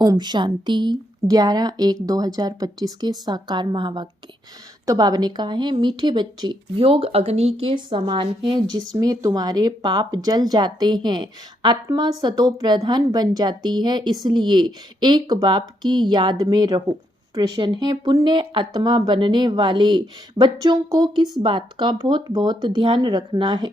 ओम शांति 11/1/2025 के साकार महावाक्य। तो बाबा ने कहा है, मीठे बच्चे, योग अग्नि के समान है जिसमें तुम्हारे पाप जल जाते हैं। आत्मा सतो प्रधान बन जाती है, इसलिए एक बाप की याद में रहो। प्रश्न है, पुण्य आत्मा बनने वाले बच्चों को किस बात का बहुत बहुत ध्यान रखना है?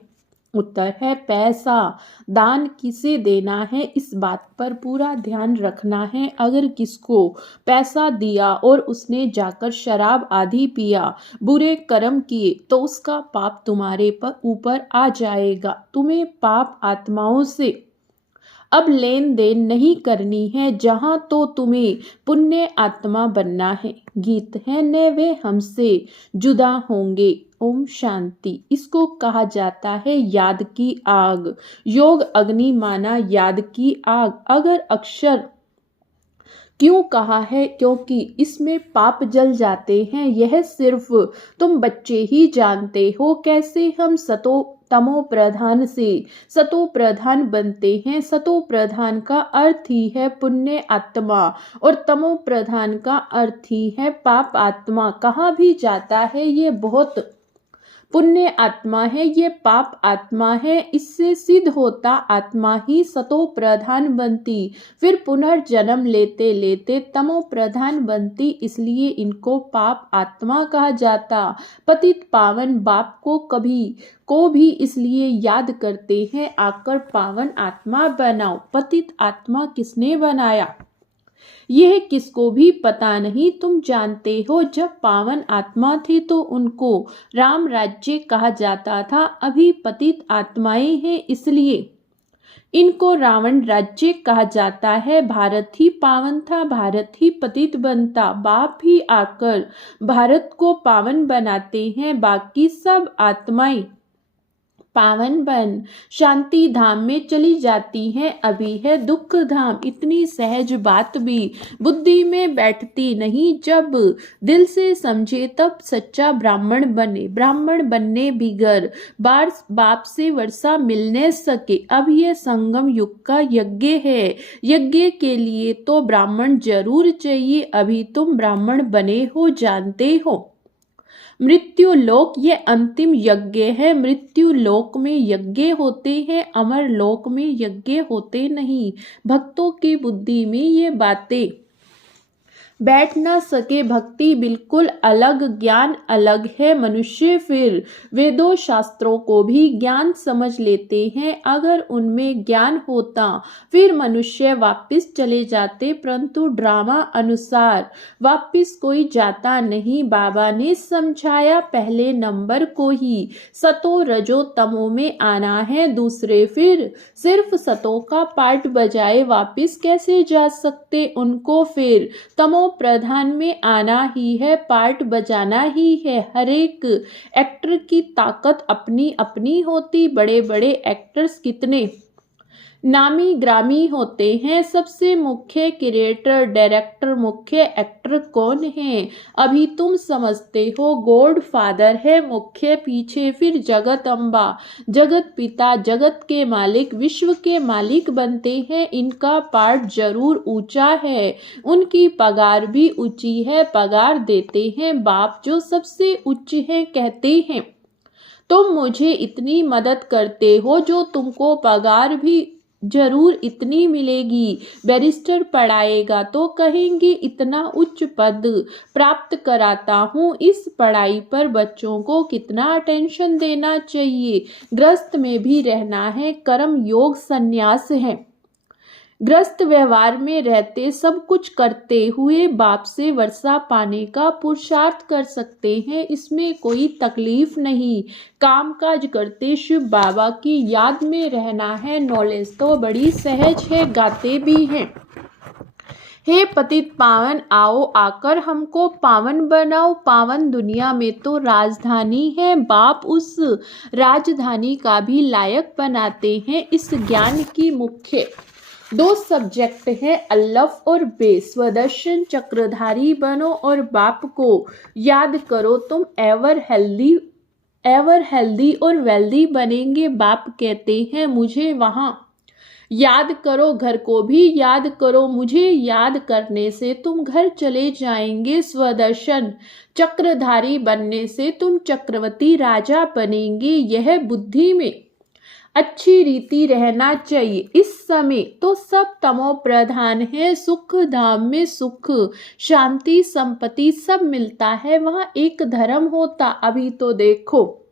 उत्तर है, पैसा दान किसे देना है इस बात पर पूरा ध्यान रखना है। अगर किसको पैसा दिया और उसने जाकर शराब आदि पिया, बुरे कर्म किए, तो उसका पाप तुम्हारे पर ऊपर आ जाएगा। तुम्हें पाप आत्माओं से अब लेन देन नहीं करनी है, जहां तो तुम्हें पुण्य आत्मा बनना है। गीत है, न वे हमसे जुदा होंगे। ओम शांति। इसको कहा जाता है याद की आग। योग अग्नि माना याद की आग। अगर अक्षर क्यों कहा है? क्योंकि इसमें पाप जल जाते हैं। यह सिर्फ तुम बच्चे ही जानते हो कैसे हम तमो प्रधान से सतो प्रधान बनते हैं। सतो प्रधान का अर्थ ही है पुण्य आत्मा और तमो प्रधान का अर्थ ही है पाप आत्मा। कहा भी जाता है ये बहुत पुण्य आत्मा है, ये पाप आत्मा है। इससे सिद्ध होता आत्मा ही सतो प्रधान बनती, फिर पुनर्जन्म लेते लेते तमो प्रधान बनती, इसलिए इनको पाप आत्मा कहा जाता। पतित पावन बाप को भी इसलिए याद करते हैं, आकर पावन आत्मा बनाओ। पतित आत्मा किसने बनाया यह किसको भी पता नहीं। तुम जानते हो, जब पावन आत्मा थे तो उनको राम राज्य कहा जाता था। अभी पतित आत्माएं हैं, इसलिए इनको रावण राज्य कहा जाता है। भारत ही पावन था, भारत ही पतित बनता। बाप ही आकर भारत को पावन बनाते हैं, बाकी सब आत्माएं पावन बन शांति धाम में चली जाती हैं। अभी है दुख धाम। इतनी सहज बात भी बुद्धि में बैठती नहीं। जब दिल से समझे तब सच्चा ब्राह्मण बने। ब्राह्मण बनने बिगर बाप से वर्षा मिलने सके। अब यह संगम युग का यज्ञ है। यज्ञ के लिए तो ब्राह्मण जरूर चाहिए। अभी तुम ब्राह्मण बने हो, जानते हो। मृत्यु लोक ये अंतिम यज्ञ है। मृत्यु लोक में यज्ञ होते हैं, अमर लोक में यज्ञ होते नहीं। भक्तों की बुद्धि में ये बातें बैठ न सके। भक्ति बिल्कुल अलग, ज्ञान अलग है। मनुष्य फिर वेदों शास्त्रों को भी ज्ञान समझ लेते हैं। अगर उनमें ज्ञान होता फिर मनुष्य वापस चले जाते, परंतु ड्रामा अनुसार वापस कोई जाता नहीं। बाबा ने समझाया, पहले नंबर को ही सतो रजो तमो में आना है, दूसरे फिर सिर्फ सतो का पार्ट बजाए वापस कैसे जा सकते? उनको फिर तमो प्रधान में आना ही है, पार्ट बजाना ही है। हर एक एक्टर की ताकत अपनी अपनी होती। बड़े बड़े एक्टर्स कितने नामी ग्रामी होते हैं। सबसे मुख्य क्रिएटर डायरेक्टर मुख्य एक्टर कौन है? अभी तुम समझते हो, गॉड फादर है मुख्य, पीछे फिर जगत अम्बा, जगत पिता, जगत के मालिक, विश्व के मालिक बनते हैं। इनका पार्ट जरूर ऊंचा है, उनकी पगार भी ऊंची है। पगार देते हैं बाप जो सबसे उच्च है। कहते हैं, तुम मुझे इतनी मदद करते हो जो तुमको पगार भी जरूर इतनी मिलेगी। बैरिस्टर पढ़ाएगा तो कहेंगे इतना उच्च पद प्राप्त कराता हूँ। इस पढ़ाई पर बच्चों को कितना अटेंशन देना चाहिए। गृहस्थ में भी रहना है, कर्म योग संन्यास है। ग्रस्त व्यवहार में रहते सब कुछ करते हुए बाप से वर्षा पाने का पुरुषार्थ कर सकते हैं, इसमें कोई तकलीफ नहीं। काम काज करते शिव बाबा की याद में रहना है। नॉलेज तो बड़ी सहज है, गाते भी हैं, हे पतित पावन आओ, आकर हमको पावन बनाओ। पावन दुनिया में तो राजधानी है, बाप उस राजधानी का भी लायक बनाते हैं। इस ज्ञान की मुख्य दो सब्जेक्ट है, अल्लफ और बे। स्वदर्शन चक्रधारी बनो और बाप को याद करो। तुम एवर हेल्दी और वेल्दी बनेंगे। बाप कहते हैं, मुझे वहां याद करो घर को भी याद करो, मुझे याद करने से तुम घर चले जाएंगे स्वदर्शन चक्रधारी बनने से तुम चक्रवर्ती राजा बनेंगे। यह बुद्धि में अच्छी रीति रहना चाहिए। इस समय तो सब तमो प्रधान है, सुख धाम में सुख शांति संपत्ति सब मिलता है, वहां एक धर्म होता। अभी तो देखो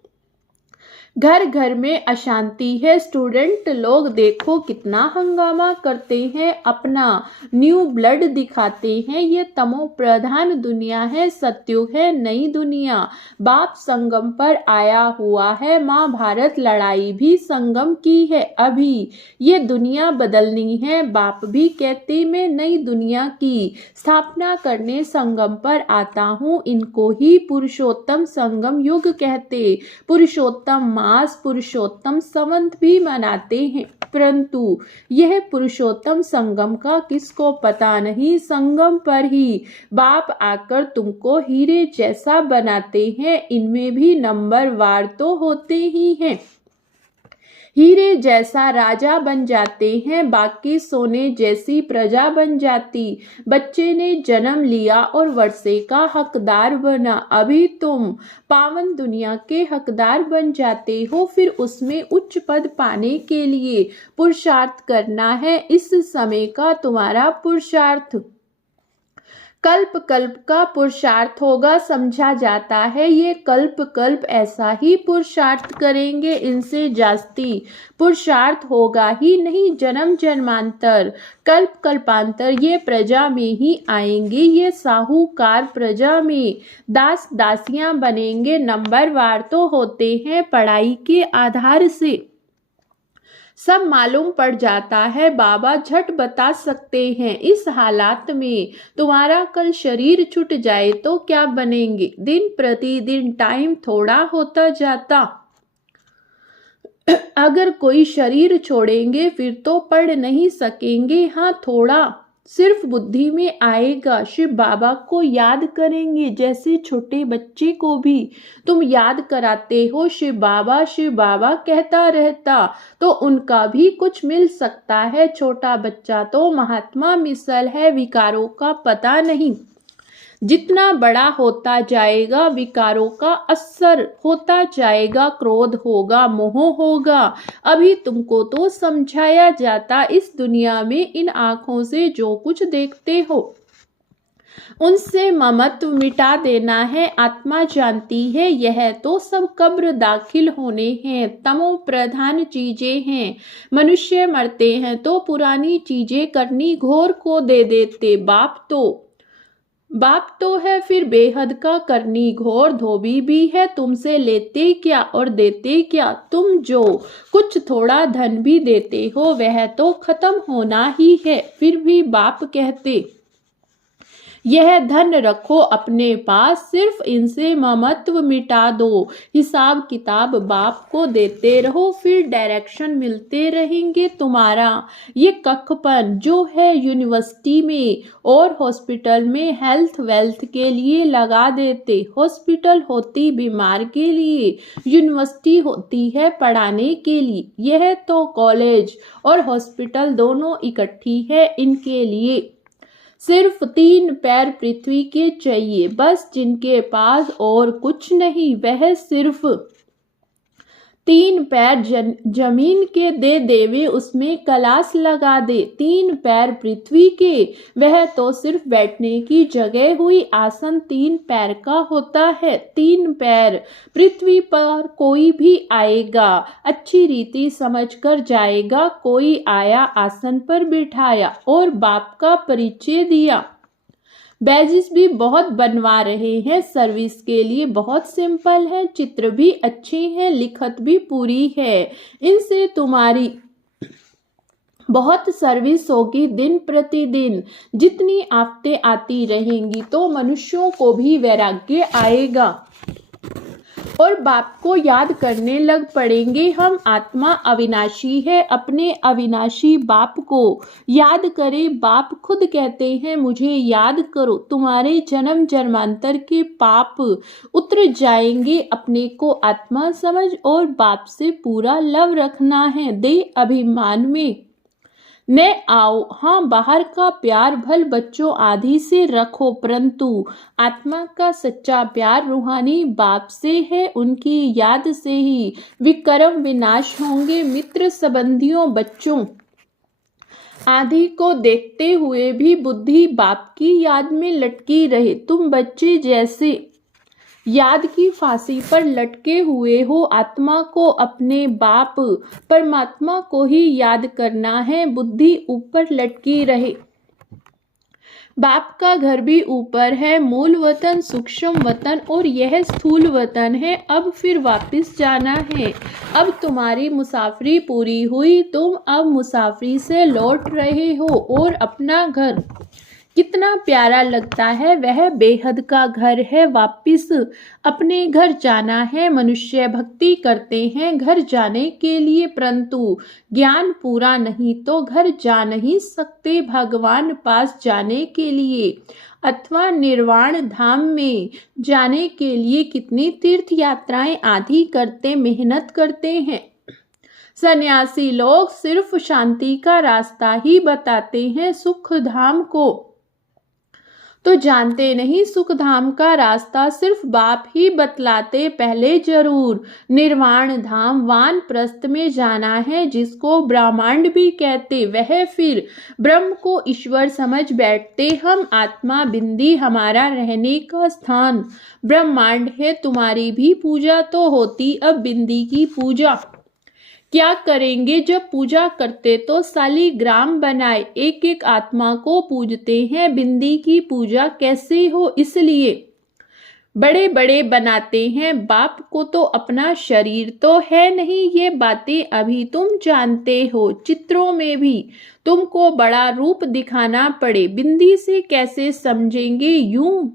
घर घर में अशांति है। स्टूडेंट लोग देखो कितना हंगामा करते हैं, अपना न्यू ब्लड दिखाते हैं। ये तमो प्रधान दुनिया है, सत्युग है नई दुनिया। बाप संगम पर आया हुआ है, महाभारत लड़ाई भी संगम की है। अभी ये दुनिया बदलनी है। बाप भी कहते मैं नई दुनिया की स्थापना करने संगम पर आता हूँ। इनको ही पुरुषोत्तम संगम युग कहते। पुरुषोत्तम मास पुरुषोत्तम संवत भी मनाते हैं, परंतु यह पुरुषोत्तम संगम का किसको पता नहीं। संगम पर ही बाप आकर तुमको हीरे जैसा बनाते हैं। इनमें भी नंबर वार तो होते ही हैं। हीरे जैसा राजा बन जाते हैं, बाकी सोने जैसी प्रजा बन जाती। बच्चे ने जन्म लिया और वर्षे का हकदार बना। अभी तुम पावन दुनिया के हकदार बन जाते हो, फिर उसमें उच्च पद पाने के लिए पुरुषार्थ करना है। इस समय का तुम्हारा पुरुषार्थ कल्प कल्प का पुरुषार्थ होगा समझा जाता है। ये कल्प कल्प ऐसा ही पुरुषार्थ करेंगे, इनसे जास्ती पुरुषार्थ होगा ही नहीं। जन्म जन्मांतर कल्प कल्पांतर ये प्रजा में ही आएंगे। ये साहूकार प्रजा में दास दासियां बनेंगे। नंबर वार तो होते हैं पढ़ाई के आधार से, सब मालूम पड़ जाता है। बाबा झट बता सकते हैं। इस हालात में तुम्हारा कल शरीर छूट जाए तो क्या बनेंगे। दिन प्रतिदिन टाइम थोड़ा होता जाता। अगर कोई शरीर छोड़ेंगे फिर तो पढ़ नहीं सकेंगे। हाँ थोड़ा सिर्फ बुद्धि में आएगा। शिव बाबा को याद करेंगे, जैसे छोटे बच्चे को भी तुम याद कराते हो शिव बाबा कहता रहता, तो उनका भी कुछ मिल सकता है। छोटा बच्चा तो महात्मा मिसल है, विकारों का पता नहीं। जितना बड़ा होता जाएगा विकारों का असर होता जाएगा। क्रोध होगा, मोह होगा। अभी तुमको तो समझाया जाता, इस दुनिया में इन आँखों से जो कुछ देखते हो उनसे ममत्व मिटा देना है। आत्मा जानती है यह तो सब कब्र दाखिल होने हैं, तमो प्रधान चीजें हैं। मनुष्य मरते हैं तो पुरानी चीजें करनी घोर को दे देते। बाप तो है फिर बेहद का करनी घोर। धोबी भी है, तुमसे लेते क्या और देते क्या। तुम जो कुछ थोड़ा धन भी देते हो वह तो खत्म होना ही है। फिर भी बाप कहते यह धन रखो अपने पास, सिर्फ इनसे ममत्व मिटा दो। हिसाब किताब बाप को देते रहो, फिर डायरेक्शन मिलते रहेंगे। तुम्हारा ये कखपन जो है यूनिवर्सिटी में और हॉस्पिटल में हेल्थ वेल्थ के लिए लगा देते। हॉस्पिटल होती बीमार के लिए, यूनिवर्सिटी होती है पढ़ाने के लिए। यह तो कॉलेज और हॉस्पिटल दोनों इकट्ठी है इनके लिए। सिर्फ 3 पैर पृथ्वी के चाहिए बस, जिनके पास और कुछ नहीं वह सिर्फ 3 पैर जमीन के दे देवे, उसमें कलास लगा दे। 3 पैर पृथ्वी के वह तो सिर्फ बैठने की जगह हुई। आसन 3 पैर का होता है। 3 पैर पृथ्वी पर कोई भी आएगा अच्छी रीति समझकर जाएगा। कोई आया आसन पर बिठाया और बाप का परिचय दिया। बैजेस भी बहुत बनवा रहे हैं सर्विस के लिए, बहुत सिंपल है, चित्र भी अच्छे हैं, लिखत भी पूरी है। इनसे तुम्हारी बहुत सर्विस होगी दिन प्रतिदिन। जितनी आफतें आती रहेंगी तो मनुष्यों को भी वैराग्य आएगा और बाप को याद करने लग पड़ेंगे। हम आत्मा अविनाशी है, अपने अविनाशी बाप को याद करें। बाप खुद कहते हैं मुझे याद करो, तुम्हारे जन्म जन्मांतर के पाप उतर जाएंगे। अपने को आत्मा समझ और बाप से पूरा लव रखना है। देह अभिमान में न आओ। हाँ, बाहर का प्यार भल बच्चों आदि से रखो, परंतु आत्मा का सच्चा प्यार रूहानी बाप से है। उनकी याद से ही विकर्म विनाश होंगे। मित्र संबंधियों बच्चों आदि को देखते हुए भी बुद्धि बाप की याद में लटकी रहे। तुम बच्चे जैसे याद की फांसी पर लटके हुए हो। आत्मा को अपने बाप परमात्मा को ही याद करना है। बुद्धि ऊपर लटकी रहे। बाप का घर भी ऊपर है। मूल वतन, सूक्ष्म वतन और यह स्थूल वतन है। अब फिर वापस जाना है। अब तुम्हारी मुसाफरी पूरी हुई। तुम अब मुसाफरी से लौट रहे हो और अपना घर कितना प्यारा लगता है। वह बेहद का घर है। वापिस अपने घर जाना है। मनुष्य भक्ति करते हैं घर जाने के लिए, परंतु ज्ञान पूरा नहीं तो घर जा नहीं सकते। भगवान पास जाने के लिए अथवा निर्वाण धाम में जाने के लिए कितनी तीर्थ यात्राएं आदि करते मेहनत करते हैं। सन्यासी लोग सिर्फ शांति का रास्ता ही बताते हैं, सुख धाम को तो जानते नहीं। सुख धाम का रास्ता सिर्फ बाप ही बतलाते। पहले जरूर निर्वाण धाम वानप्रस्थ में जाना है, जिसको ब्रह्मांड भी कहते। वह फिर ब्रह्म को ईश्वर समझ बैठते। हम आत्मा बिंदी हमारा रहने का स्थान ब्रह्मांड है। तुम्हारी भी पूजा तो होती, अब बिंदी की पूजा क्या करेंगे। जब पूजा करते तो सालिग्राम बनाए, एक एक आत्मा को पूजते हैं। बिंदी की पूजा कैसे हो, इसलिए बड़े बड़े बनाते हैं। बाप को तो अपना शरीर तो है नहीं, ये बातें अभी तुम जानते हो। चित्रों में भी तुमको बड़ा रूप दिखाना पड़े, बिंदी से कैसे समझेंगे। यूं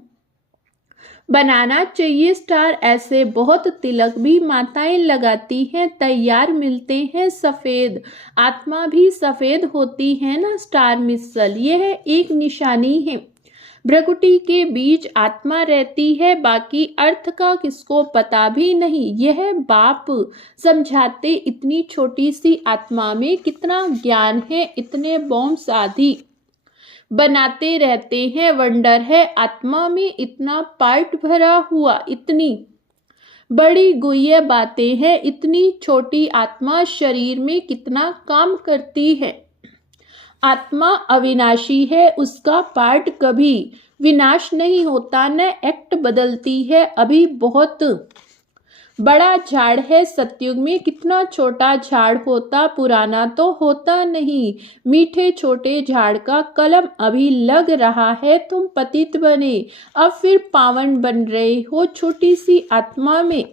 बनाना चाहिए स्टार। ऐसे बहुत तिलक भी माताएं लगाती हैं, तैयार मिलते हैं सफेद। आत्मा भी सफेद होती है ना स्टार मिसल, यह एक निशानी है। भ्रकुटी के बीच आत्मा रहती है, बाकी अर्थ का किसको पता भी नहीं। यह बाप समझाते। इतनी छोटी सी आत्मा में कितना ज्ञान है। इतने बॉम्ब्स आदि बनाते रहते हैं। वंडर है आत्मा में इतना पार्ट भरा हुआ। इतनी बड़ी गुह्य बातें हैं। इतनी छोटी आत्मा शरीर में कितना काम करती है। आत्मा अविनाशी है, उसका पार्ट कभी विनाश नहीं होता, न एक्ट बदलती है। अभी बहुत बड़ा झाड़ है, सतयुग में कितना छोटा झाड़ होता, पुराना तो होता नहीं। मीठे छोटे झाड़ का कलम अभी लग रहा है। तुम पतित बने, अब फिर पावन बन रहे हो। छोटी सी आत्मा में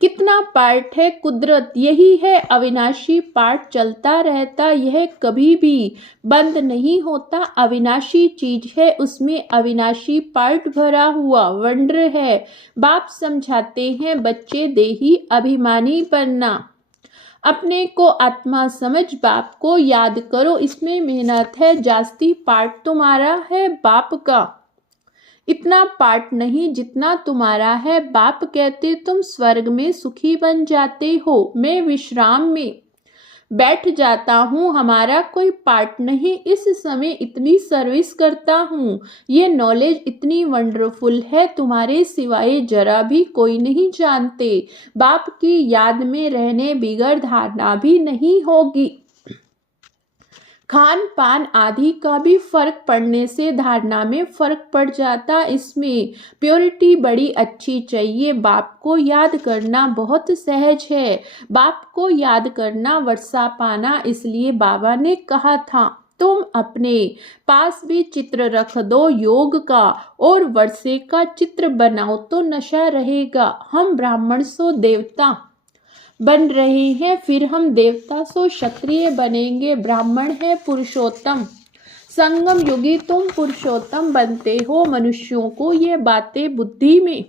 कितना पार्ट है। कुदरत यही है, अविनाशी पार्ट चलता रहता, यह कभी भी बंद नहीं होता। अविनाशी चीज है, उसमें अविनाशी पार्ट भरा हुआ वंडर है। बाप समझाते हैं बच्चे देही अभिमानी बनना, अपने को आत्मा समझ बाप को याद करो। इसमें मेहनत है, जास्ती पार्ट तुम्हारा है, बाप का इतना पार्ट नहीं जितना तुम्हारा है। बाप कहते तुम स्वर्ग में सुखी बन जाते हो, मैं विश्राम में बैठ जाता हूँ, हमारा कोई पार्ट नहीं। इस समय इतनी सर्विस करता हूँ, ये नॉलेज इतनी वंडरफुल है, तुम्हारे सिवाय जरा भी कोई नहीं जानते। बाप की याद में रहने बिगड़ धारणा भी नहीं होगी। खान पान आदि का भी फर्क पड़ने से धारणा में फर्क पड़ जाता। इसमें प्योरिटी बड़ी अच्छी चाहिए। बाप को याद करना बहुत सहज है। बाप को याद करना वर्षा पाना, इसलिए बाबा ने कहा था तुम अपने पास भी चित्र रख दो योग का और वर्षे का चित्र बनाओ तो नशा रहेगा। हम ब्राह्मण सो देवता बन रहे हैं, फिर हम देवता सो क्षत्रिय बनेंगे। ब्राह्मण है पुरुषोत्तम, संगम युगी तुम पुरुषोत्तम बनते हो। मनुष्यों को ये बातें बुद्धि में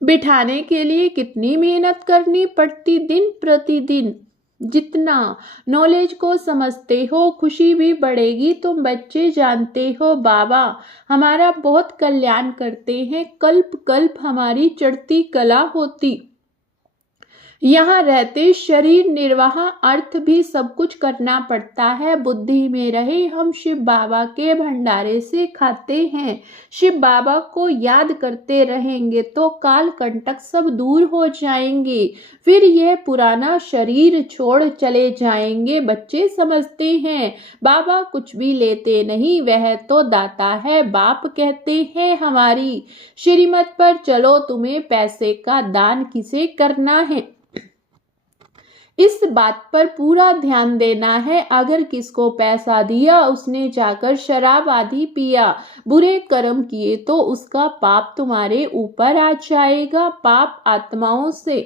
बिठाने के लिए कितनी मेहनत करनी पड़ती दिन प्रतिदिन। जितना नॉलेज को समझते हो खुशी भी बढ़ेगी। तुम बच्चे जानते हो बाबा हमारा बहुत कल्याण करते हैं, कल्प कल्प हमारी चढ़ती कला होती। यहाँ रहते शरीर निर्वाह अर्थ भी सब कुछ करना पड़ता है। बुद्धि में रहे हम शिव बाबा के भंडारे से खाते हैं। शिव बाबा को याद करते रहेंगे तो काल कंटक सब दूर हो जाएंगे। फिर यह पुराना शरीर छोड़ चले जाएंगे। बच्चे समझते हैं बाबा कुछ भी लेते नहीं, वह तो दाता है। बाप कहते हैं हमारी श्रीमत पर चलो, तुम्हें पैसे का दान किसे करना है, इस बात पर पूरा ध्यान देना है। अगर किसको पैसा दिया उसने जाकर शराब आदि पिया, बुरे कर्म किए तो उसका पाप तुम्हारे ऊपर आ जाएगा। पाप आत्माओं से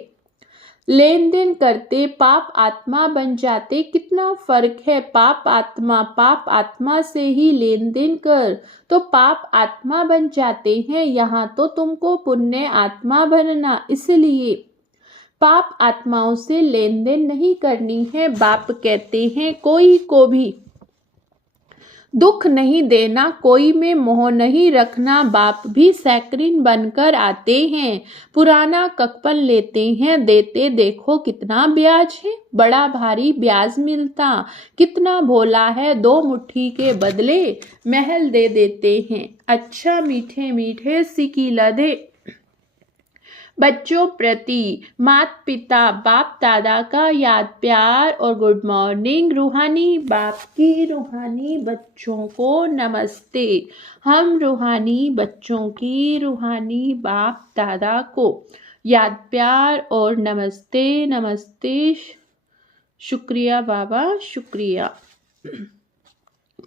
लेन देन करते पाप आत्मा बन जाते, कितना फर्क है। पाप आत्मा से ही लेन देन कर तो पाप आत्मा बन जाते हैं। यहाँ तो तुमको पुण्य आत्मा बनना, इसलिए पाप आत्माओं से लेन देन नहीं करनी है। बाप कहते हैं कोई को भी दुख नहीं देना, कोई में मोह नहीं रखना। बाप भी सैकरीन बनकर आते हैं, पुराना ककपन लेते हैं, देते देखो कितना ब्याज है, बड़ा भारी ब्याज मिलता। कितना भोला है, 2 मुट्ठी के बदले महल दे देते हैं। अच्छा मीठे मीठे सिकी लदे बच्चों प्रति माता पिता बाप दादा का याद प्यार और गुड मॉर्निंग। रूहानी बाप की रूहानी बच्चों को नमस्ते। हम रूहानी बच्चों की रूहानी बाप दादा को याद प्यार और नमस्ते नमस्ते। शुक्रिया बाबा, शुक्रिया।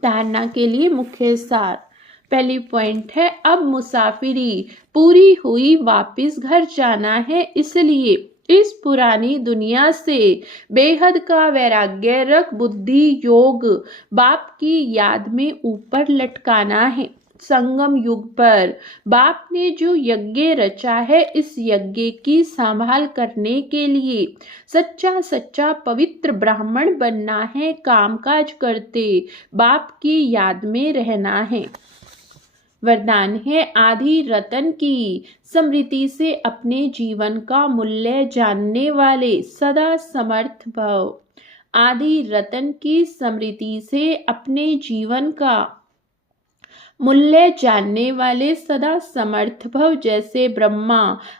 धारणा के लिए मुख्य सार। पहली पॉइंट है अब मुसाफिरी पूरी हुई, वापस घर जाना है, इसलिए इस पुरानी दुनिया से बेहद का वैराग्य रख बुद्धि योग बाप की याद में ऊपर लटकाना है। संगम युग पर बाप ने जो यज्ञ रचा है, इस यज्ञ की संभाल करने के लिए सच्चा पवित्र ब्राह्मण बनना है। कामकाज करते बाप की याद में रहना है। वरदान है आदि रतन की स्मृति से अपने जीवन का मूल्य जानने वाले सदा समर्थ भव। आदि रतन की स्मृति से अपने जीवन का मूल्य जानने वाले सदा समर्थ भव। जैसे ब्रह्मा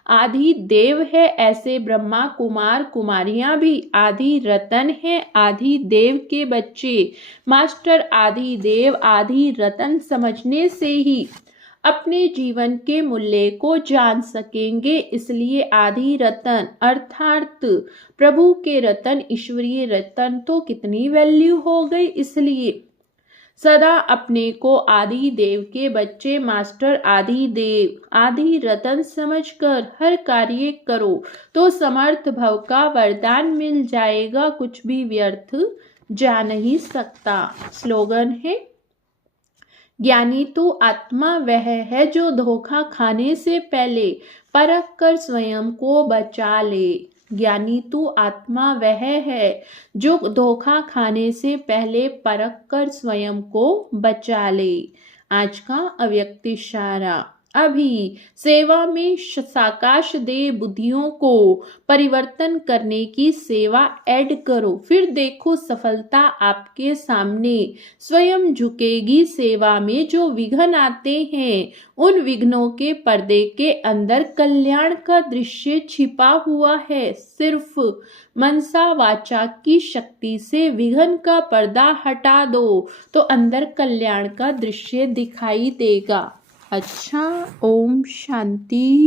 आदि देव है, ऐसे ब्रह्मा कुमार कुमारियां भी आदि रतन है। आदि देव के बच्चे मास्टर आदि देव आदि रतन समझने से ही अपने जीवन के मूल्य को जान सकेंगे। इसलिए आदि रतन अर्थात प्रभु के रतन, ईश्वरीय रतन तो कितनी वैल्यू हो गई। इसलिए सदा अपने को आदि देव के बच्चे मास्टर आदि देव आदि रतन समझकर हर कार्य करो तो समर्थ भव का वरदान मिल जाएगा। कुछ भी व्यर्थ जा नहीं सकता। स्लोगन है ज्ञानी तो आत्मा वह है जो धोखा खाने से पहले परख कर स्वयं को बचा ले। ज्ञानी तू आत्मा वह है जो धोखा खाने से पहले परख कर स्वयं को बचा ले। आज का अव्यक्त इशारा। अभी सेवा में साकाश दे बुद्धियों को परिवर्तन करने की सेवा ऐड करो, फिर देखो सफलता आपके सामने स्वयं झुकेगी। सेवा में जो विघ्न आते हैं, उन विघ्नों के पर्दे के अंदर कल्याण का दृश्य छिपा हुआ है। सिर्फ मनसा वाचा की शक्ति से विघ्न का पर्दा हटा दो तो अंदर कल्याण का दृश्य दिखाई देगा। अच्छा, ओम शांति।